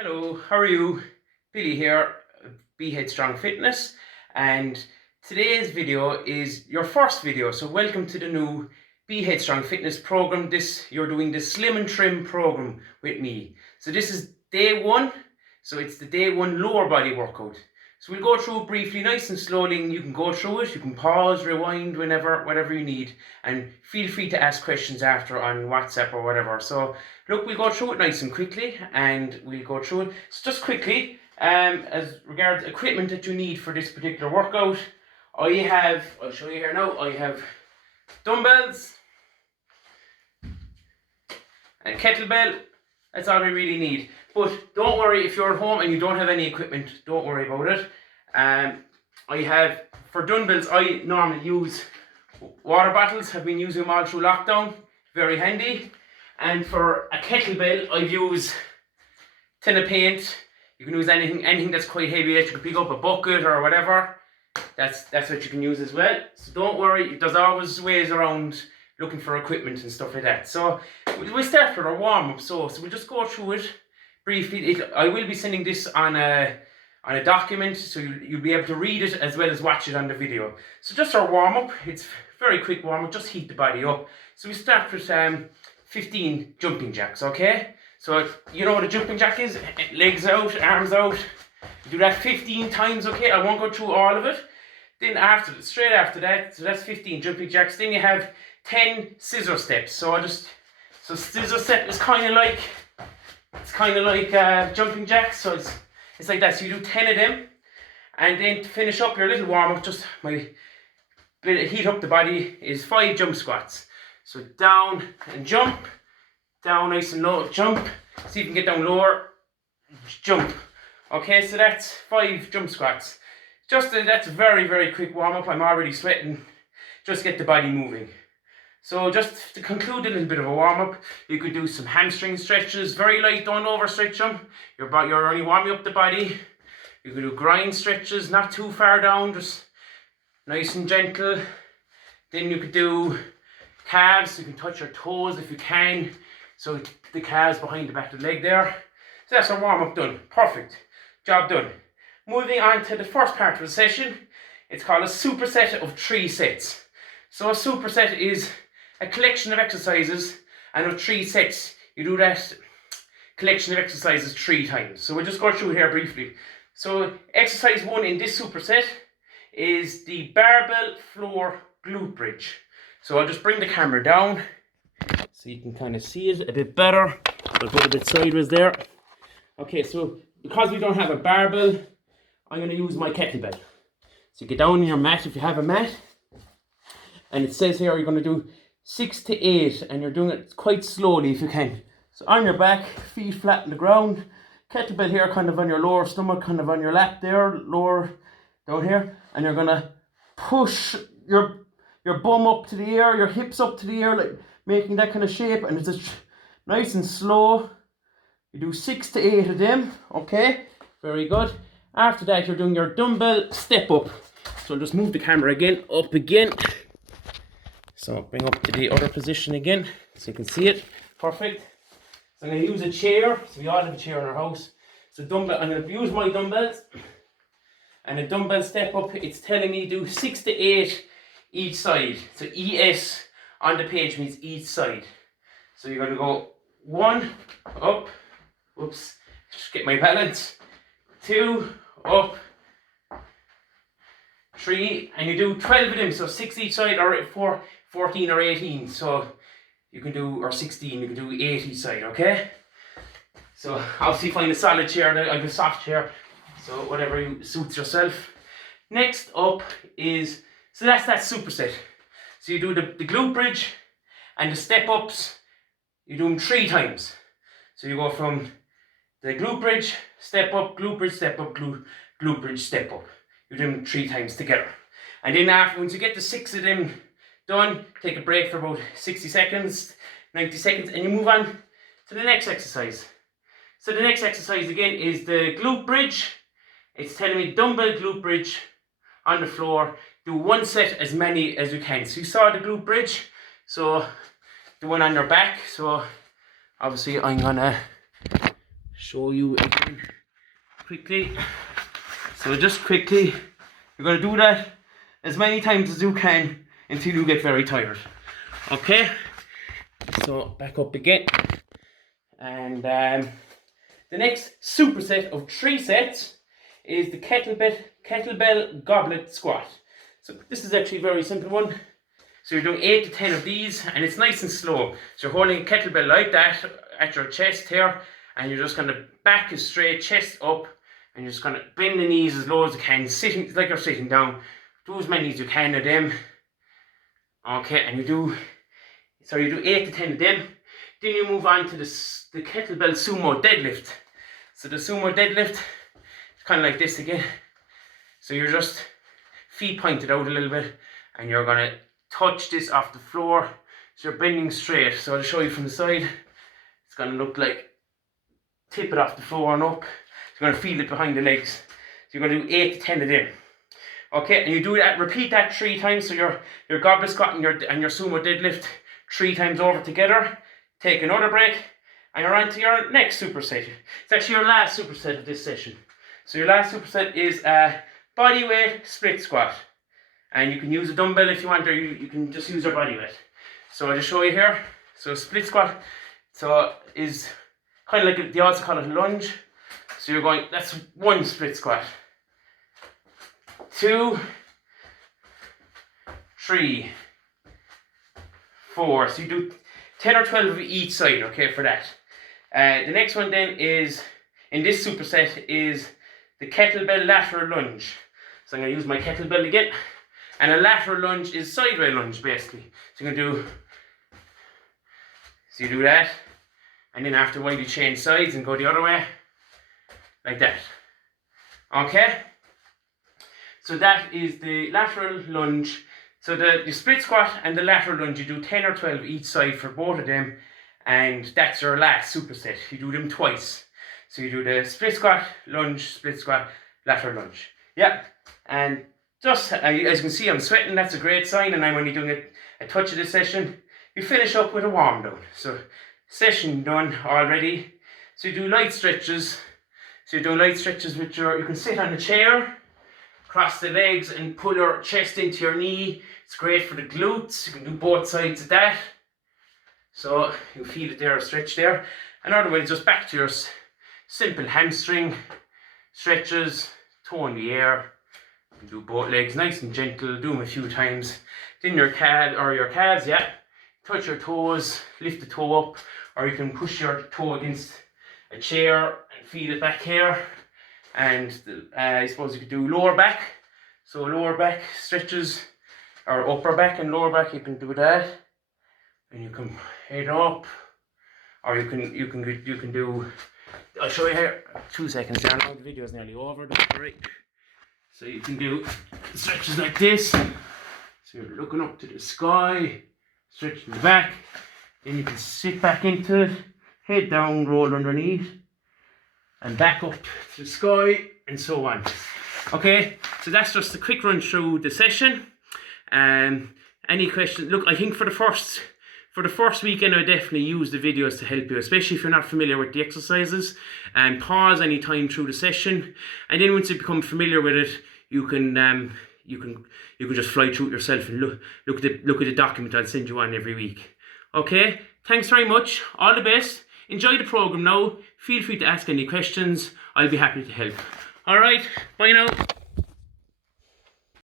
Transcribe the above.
Hello, how are you? Billy here, Be Hedstrong Fitness, and today's video is your first video. So welcome to the new Be Hedstrong Fitness program. You're doing the Slim and Trim program with me. So this is day one. So it's the day one lower body workout. So we'll go through it briefly, nice and slowly, and you can go through it. You can pause, rewind, whatever you need, and feel free to ask questions after on WhatsApp or whatever. So look, we'll go through it nice and quickly, and we'll go through it. So just quickly, as regards equipment that you need for this particular workout, I'll show you here now, I have dumbbells, a kettlebell. That's all we really need. But don't worry if you're at home and you don't have any equipment, don't worry about it. For dumbbells, I normally use water bottles. I've been using them all through lockdown, very handy. And for a kettlebell, I've used tin of paint. You can use anything that's quite heavy that you can pick up, a bucket or whatever. That's what you can use as well. So don't worry, there's always ways around looking for equipment and stuff like that. So we'll start with our warm-up. So we'll just go through it briefly. I will be sending this on a document, so you'll be able to read it as well as watch it on the video. So just our warm-up. It's very quick warm-up, just heat the body up. So we start with 15 jumping jacks, okay? So you know what a jumping jack is? Legs out, arms out. You do that 15 times, okay? I won't go through all of it. Then straight after that, so that's 15 jumping jacks. Then you have 10 scissor steps. So scissor step is kind of like jumping jacks. So it's like that. So you do 10 of them, and then to finish up your little warm up, just my bit of heat up the body, is 5 jump squats. So down and jump, down nice and low, jump. See if you can get down lower, jump. Okay, so that's 5 jump squats. That's a very, very quick warm up. I'm already sweating. Just get the body moving. So just to conclude a little bit of a warm up, you could do some hamstring stretches, very light, don't overstretch them. You're only warming up the body. You could do grind stretches, not too far down, just nice and gentle. Then you could do calves. You can touch your toes if you can. So the calves behind the back of the leg there. So that's our warm up done. Perfect. Job done. Moving on to the first part of the session, it's called a superset of 3 sets. So a superset is a collection of exercises, and of 3 sets, you do that collection of exercises 3 times. So we'll just go through here briefly. So exercise 1 in this superset is the barbell floor glute bridge. So I'll just bring the camera down so you can kind of see it a bit better. I'll put it a bit sideways there. Okay, so because we don't have a barbell, I'm going to use my kettlebell. So you get down on your mat if you have a mat. And it says here you're going to do 6 to 8, and you're doing it quite slowly if you can. So on your back, feet flat on the ground. Kettlebell here kind of on your lower stomach, kind of on your lap there, lower down here. And you're going to push your bum up to the air, your hips up to the air, like making that kind of shape. And it's just nice and slow. You do 6 to 8 of them. Okay, very good. After that, you're doing your dumbbell step up. So I'll just move the camera again, up again. So bring up to the other position again, so you can see it. Perfect. So I'm going to use a chair. So we all have a chair in our house. So I'm going to use my dumbbells. And a dumbbell step up, it's telling me do 6 to 8 each side. So ES on the page means each side. So you're going to go 1, up, oops, just get my balance. 2, up, 3, and you do 12 of them, so 6 each side, or 14 or 18, so you can do, or 16, you can do 8 each side, okay? So obviously find a solid chair. I have a soft chair, so whatever suits yourself. Next up is, so that's that superset. So you do the glute bridge and the step ups, you do them 3 times. So you go from the glute bridge, step up, glute bridge, step up, glute bridge, step up. You do them 3 times together. And then once you get the 6 of them done, take a break for about 60 seconds, 90 seconds, and you move on to the next exercise. So the next exercise again is the glute bridge. It's telling me dumbbell glute bridge on the floor. Do 1 set as many as you can. So you saw the glute bridge. So the one on your back. So obviously I'm gonna show you again quickly. So just quickly, you're going to do that as many times as you can until you get very tired. Okay, so back up again. And the next superset of 3 sets is the kettlebell goblet squat. So this is actually a very simple one. So you're doing 8 to 10 of these, and it's nice and slow. So you're holding a kettlebell like that at your chest here, and you're just going to back is straight, chest up, and you're just going to bend the knees as low as you can, sitting like you're sitting down. Do as many as you can of them. Okay, and you do 8 to 10 of them. Then you move on to the kettlebell sumo deadlift. So the sumo deadlift is kind of like this again. So you're just feet pointed out a little bit, and you're going to touch this off the floor. So you're bending straight. So I'll show you from the side. It's going to look like tip it off the floor and up. You're going to feel it behind the legs. So you're going to do 8 to 10 of them. Okay, and you do that, repeat that 3 times. So your goblet squat and your sumo deadlift 3 times over together. Take another break, and you're on to your next superset. It's actually your last superset of this session. So your last superset is a body weight split squat. And you can use a dumbbell if you want, or you can just use your body weight. So I'll just show you here. So split squat, so is kind of like, they also call it a lunge. So you're going, that's 1 split squat. 2, 3, 4. So you do 10 or 12 of each side, okay, for that. The next one then is, in this superset, is the kettlebell lateral lunge. So I'm going to use my kettlebell again. And a lateral lunge is sideways lunge, basically. So you're going to do, so you do that. And then after a while you change sides and go the other way. Like that. Okay? So that is the lateral lunge. So the split squat and the lateral lunge, you do 10 or 12 each side for both of them, and that's your last superset. You do them twice. So you do the split squat, lunge, split squat, lateral lunge. Yeah, and just as you can see, I'm sweating. That's a great sign, and I'm only doing a touch of this session. You finish up with a warm down. So session done already. So you do light stretches. So you're doing light stretches with you can sit on a chair, cross the legs and pull your chest into your knee. It's great for the glutes. You can do both sides of that. So you feel it there, stretch there. And otherwise, just back to your simple hamstring stretches, toe in the air. You can do both legs nice and gentle, do them a few times. Then your calves, yeah. Touch your toes, lift the toe up, or you can push your toe against a chair and feel it back here. And I suppose you could do lower back. So lower back stretches, or upper back and lower back, you can do that. And you can head up, or you can do. I'll show you here. 2 seconds there. Now the video is nearly over. That's all right. So you can do stretches like this. So you're looking up to the sky, stretching the back. Then you can sit back into it, head down, roll underneath, and back up to the sky, and so on. Okay, so that's just a quick run through the session. Any questions? Look, I think for the first weekend, I definitely use the videos to help you, especially if you're not familiar with the exercises. And pause any time through the session, and then once you become familiar with it, you can just fly through it yourself and look at the document I'll send you on every week. Okay, thanks very much. All the best. Enjoy the program now. Feel free to ask any questions. I'll be happy to help. All right, bye now.